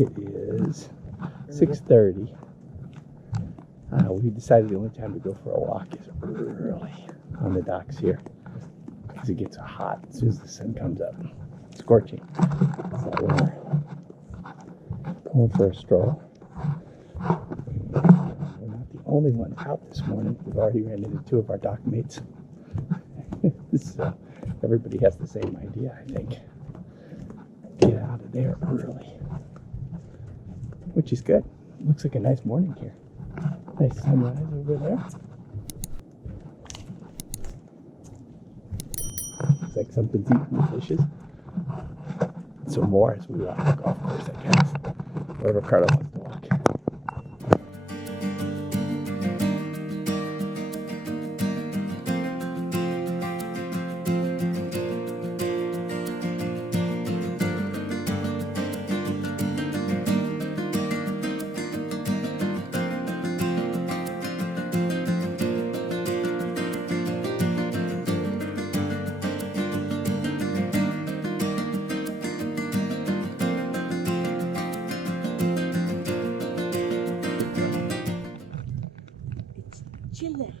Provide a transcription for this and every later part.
It is 6:30. We decided the only time to go for a walk is early on the docks here because it gets hot as soon as the sun comes up. Scorching. So we're going for a stroll. We're not the only ones out this morning. We've already ran into two of our dock mates. So everybody has the same idea, I think. Get out of there early. Which is good. Looks like a nice morning here. Nice sunrise over there. Looks like something's eating the fishes. So more as we walk the golf course, I guess. Wherever Carla wants to walk. Chile.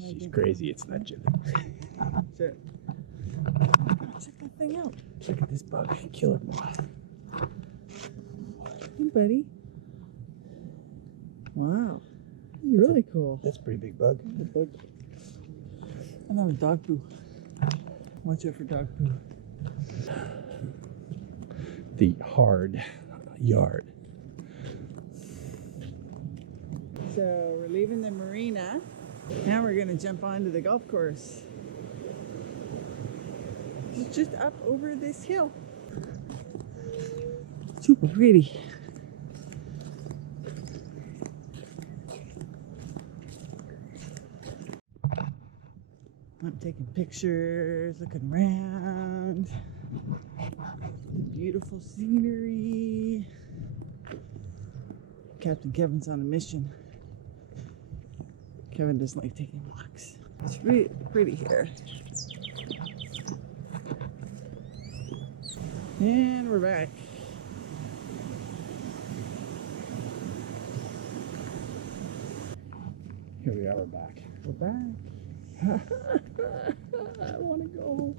She's crazy. It's not chilly. Check that thing out. Look at this bug. Killer moth. Hey, buddy. Wow. Really cool. That's a pretty big bug. Another dog poo. Watch out for dog poo. The hard yard. So we're leaving the marina. Now we're going to jump onto the golf course. It's just up over this hill. Super pretty. I'm taking pictures, looking around. The beautiful scenery. Captain Kevin's on a mission. Kevin doesn't like taking walks. It's really pretty here. And we're back. Here we are, we're back. We're back. I want to go.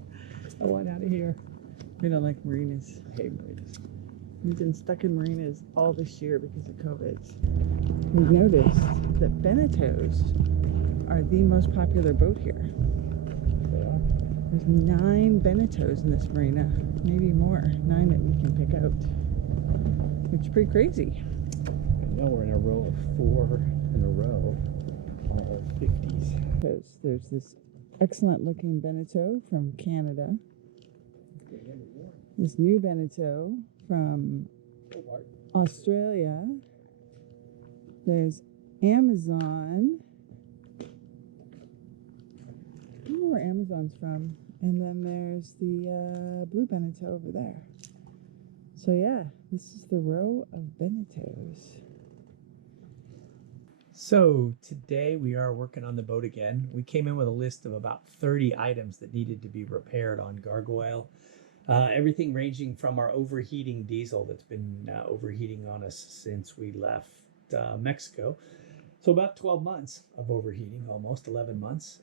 I want out of here. We don't like marinas. I hate marinas. We've been stuck in marinas all this year because of COVID. We've noticed that Beneteaus are the most popular boat here. They are. There's 9 Beneteaus in this marina, maybe more. 9 that we can pick out, which is pretty crazy. I know we're in a row of 4 in a row, all 50s. There's this excellent looking Beneteau from Canada. This new Beneteau from Australia. There's Amazon. I don't know where Amazon's from. And then there's the blue Beneteau over there. So yeah, this is the row of Beneteaus. So today we are working on the boat again. We came in with a list of about 30 items that needed to be repaired on Gargoyle. Everything ranging from our overheating diesel that's been overheating on us since we left Mexico. So about 12 months of overheating, almost 11 months.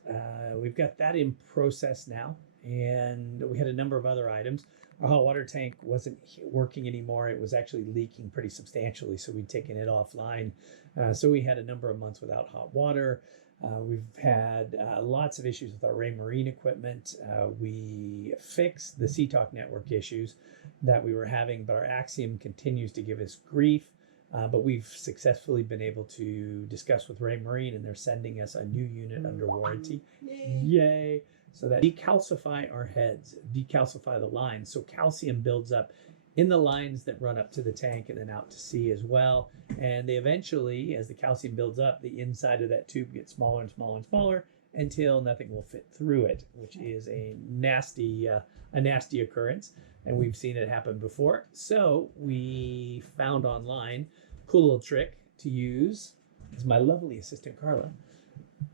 We've got that in process now, and we had a number of other items. Our hot water tank wasn't working anymore. It was actually leaking pretty substantially, so we'd taken it offline. So we had a number of months without hot water. We've had lots of issues with our Raymarine equipment. We fixed the CTalk network issues that we were having, but our Axiom continues to give us grief. But we've successfully been able to discuss with Raymarine, and they're sending us a new unit under warranty. Yay! So that decalcify our heads, decalcify the lines. So calcium builds up in the lines that run up to the tank and then out to sea as well. And they eventually, as the calcium builds up, the inside of that tube gets smaller and smaller and smaller until nothing will fit through it, which is a nasty occurrence. And we've seen it happen before. So we found online a cool little trick to use. This is my lovely assistant, Carla.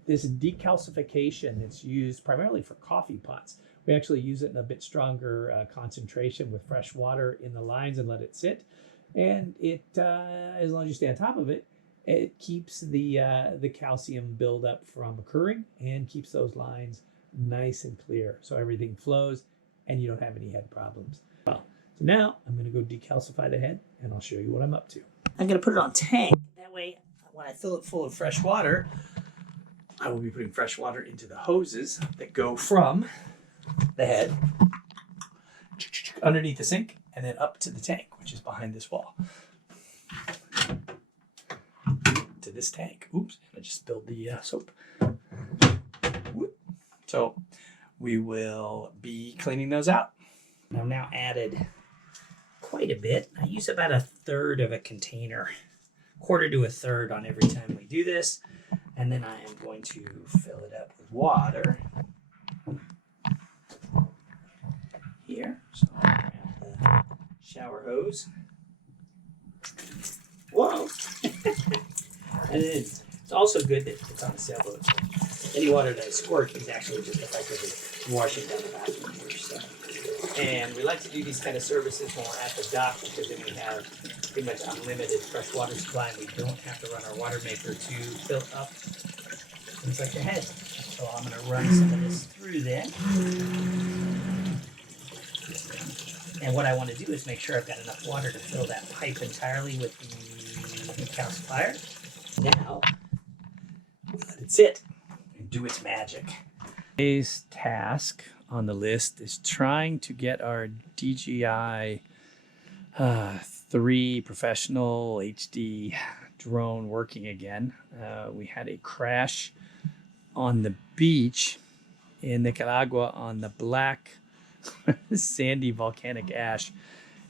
This decalcification, it's used primarily for coffee pots. We actually use it in a bit stronger concentration with fresh water in the lines and let it sit. And it, as long as you stay on top of it, it keeps the calcium buildup from occurring and keeps those lines nice and clear, so everything flows and you don't have any head problems. Well, so now I'm going to go decalcify the head and I'll show you what I'm up to. I'm going to put it on tank. That way, when I fill it full of fresh water, I will be putting fresh water into the hoses that go from the head underneath the sink and then up to the tank, which is behind this wall. To this tank. Oops, I just spilled the soap. So we will be cleaning those out. I've now added quite a bit. I use about 1/3 of a container, 1/4 to 1/3 on every time we do this. And then I am going to fill it up with water here. So I'll grab the shower hose. Whoa! And it's also good that it's on a sailboat. So any water that I squirt is actually just effectively washing down the bathroom here. So. And we like to do these kind of services when we're at the dock because then we have pretty much unlimited fresh water supply and we don't have to run our water maker to fill up things like the head. So I'm going to run some of this through then. And what I want to do is make sure I've got enough water to fill that pipe entirely with the decalcifier. Now, let it sit and do its magic. Today's task on the list is trying to get our DJI 3 professional HD drone working again. We had a crash on the beach in Nicaragua on the black sandy volcanic ash,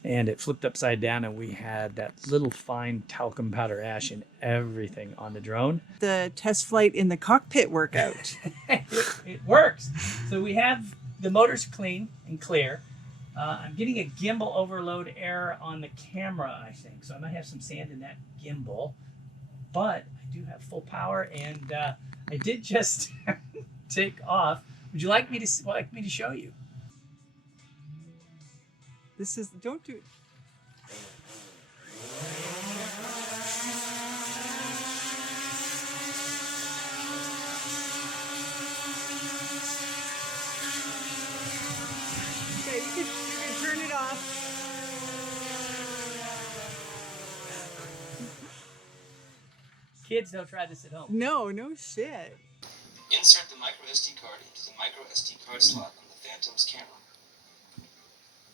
and it flipped upside down and we had that little fine talcum powder ash in everything on the drone. The test flight in the cockpit workout. It works. So we have the motors clean and clear. I'm getting a gimbal overload error on the camera, I think. So I might have some sand in that gimbal, but I do have full power and I did just take off. Would you like me to show you? This is, don't do it. Okay, you can turn it off. Kids don't try this at home. No shit. Insert the micro SD card into the micro SD card slot on the Phantom's camera.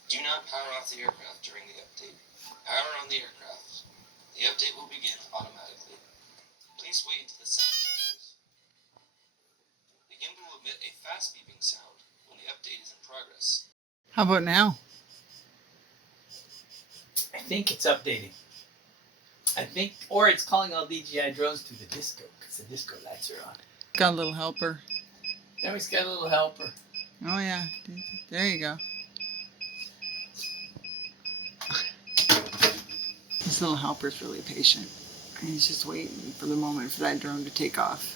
Do not power off the aircraft during the update. Power on the aircraft. The update will begin automatically. Please wait until the sound changes. The gimbal will emit a fast beeping sound when the update is in progress. How about now? I think it's updating. Or it's calling all DJI drones to the disco because the disco lights are on. Got a little helper. Now he's got a little helper. Oh yeah, there you go. This little helper's really patient. He's just waiting for the moment for that drone to take off.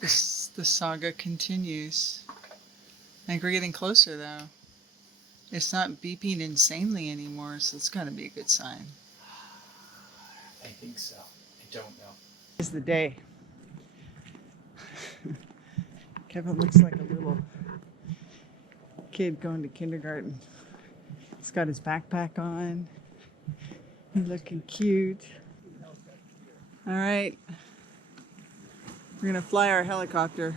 The saga continues. I think we're getting closer though. It's not beeping insanely anymore, so it's gotta be a good sign. I think so. I don't know. It's the day. Kevin looks like a little kid going to kindergarten. He's got his backpack on. He's looking cute. All right. We're gonna fly our helicopter.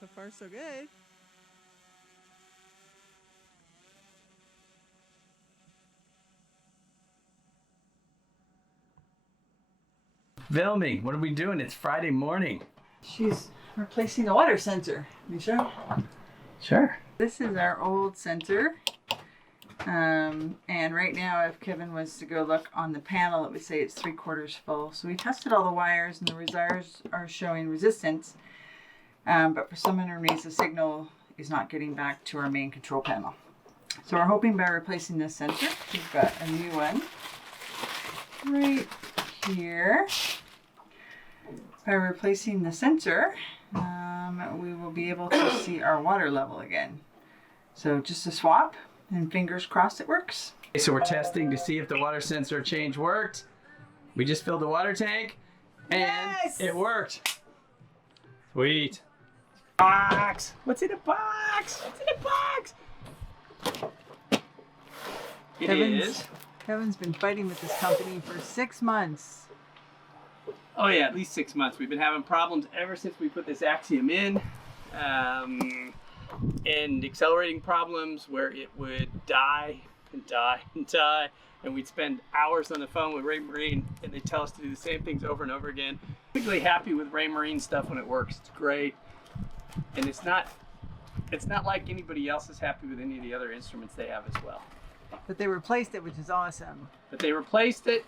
So far, so good. Filming. What are we doing? It's Friday morning. She's replacing the water sensor. You sure? Sure. This is our old sensor. And right now, if Kevin was to go look on the panel, it would say it's 3/4 full. So we tested all the wires, and the wires are showing resistance. But for some reason, the signal is not getting back to our main control panel. So we're hoping by replacing this sensor, we've got a new one right here. By replacing the sensor, we will be able to see our water level again. So just a swap, and fingers crossed it works. Okay, so we're testing to see if the water sensor change worked. We just filled the water tank, and Yes! it worked. Sweet. Box. What's in a box? What's in a box? Kevin's been fighting with this company for 6 months. Oh yeah, at least 6 months. We've been having problems ever since we put this Axiom in. And accelerating problems where it would die and die and die. And we'd spend hours on the phone with Raymarine, and they tell us to do the same things over and over again. Particularly happy with Raymarine stuff when it works. It's great. And it's not like anybody else is happy with any of the other instruments they have as well. But they replaced it, which is awesome. But they replaced it,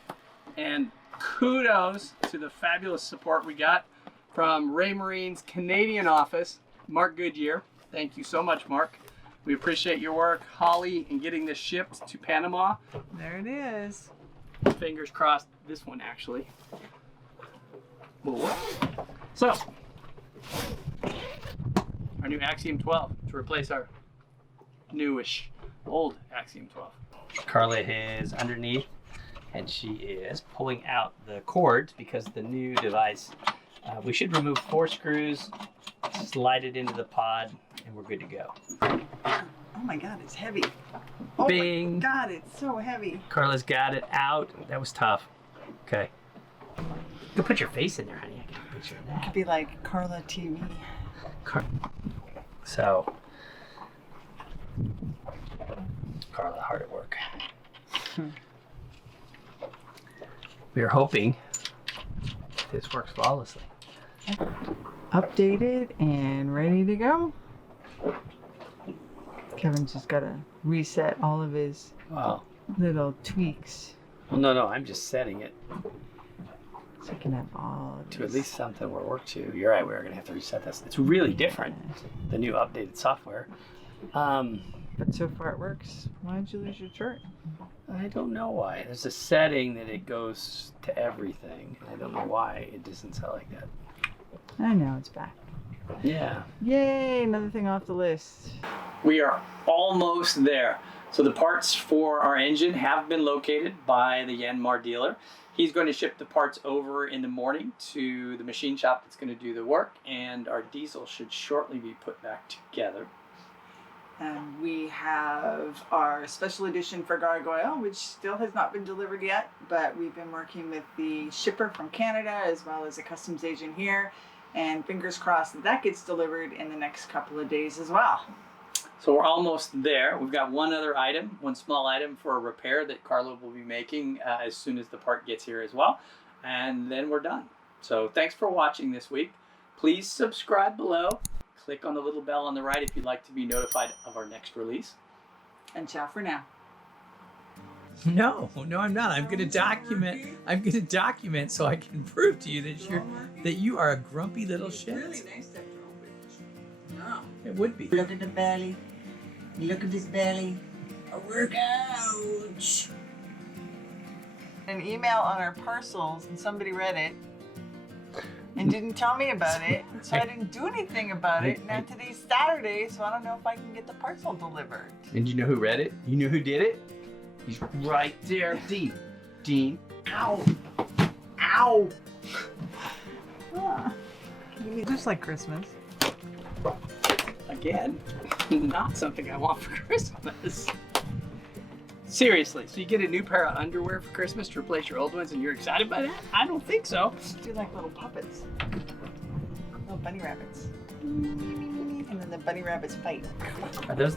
and kudos to the fabulous support we got from Raymarine's Canadian office, Mark Goodyear. Thank you so much, Mark. We appreciate your work, Holly, in getting this shipped to Panama. There it is. Fingers crossed, this one actually will work. So, our new Axiom 12 to replace our newish old Axiom 12. Carla is underneath, and she is pulling out the cords because the new device, we should remove 4 screws, slide it into the pod, and we're good to go. Oh my God, it's heavy. Oh Bing. my God, it's so heavy. Carla's got it out. That was tough. Okay. You can put your face in there, honey. I can picture It that. could be like Carla TV. So, Carla, hard at work. We are hoping this works flawlessly. Updated and ready to go. Kevin's just got to reset all of his Wow. little tweaks Well, no, I'm just setting it so he can have all of to at his- least something we're work to. You're right, we're going to have to reset this. It's really different, the new updated software. But so far it works. Why did you lose your chart? I don't know why. There's a setting that it goes to everything. I don't know why it doesn't sound like that. I know, it's back. Yeah. Yay, another thing off the list. We are almost there. So the parts for our engine have been located by the Yanmar dealer. He's going to ship the parts over in the morning to the machine shop that's going to do the work, and our diesel should shortly be put back together. And we have our special edition for Gargoyle, which still has not been delivered yet, but we've been working with the shipper from Canada as well as a customs agent here, and fingers crossed that that gets delivered in the next couple of days as well. So we're almost there. We've got one other item, one small item for a repair that Carla will be making as soon as the part gets here as well. And then we're done. So thanks for watching this week. Please subscribe below. Click on the little bell on the right if you'd like to be notified of our next release. And ciao for now. No, I'm not. I'm going to document. I'm going to document so I can prove to you that you are a grumpy little shit. Really nice that drawing. No. It would be. Look at the belly. Look at this belly. A workout. An email on our parcels, and somebody read it and didn't tell me about it, so I didn't do anything about it. Now today's Saturday, so I don't know if I can get the parcel delivered. And you know who read it? You know who did it? He's right there, Dean. Dean. Ow. Ow. Just like Christmas. Again, not something I want for Christmas. Seriously, so you get a new pair of underwear for Christmas to replace your old ones and you're excited by that? I don't think so. Do like little puppets. Little bunny rabbits. And then the bunny rabbits fight. Are those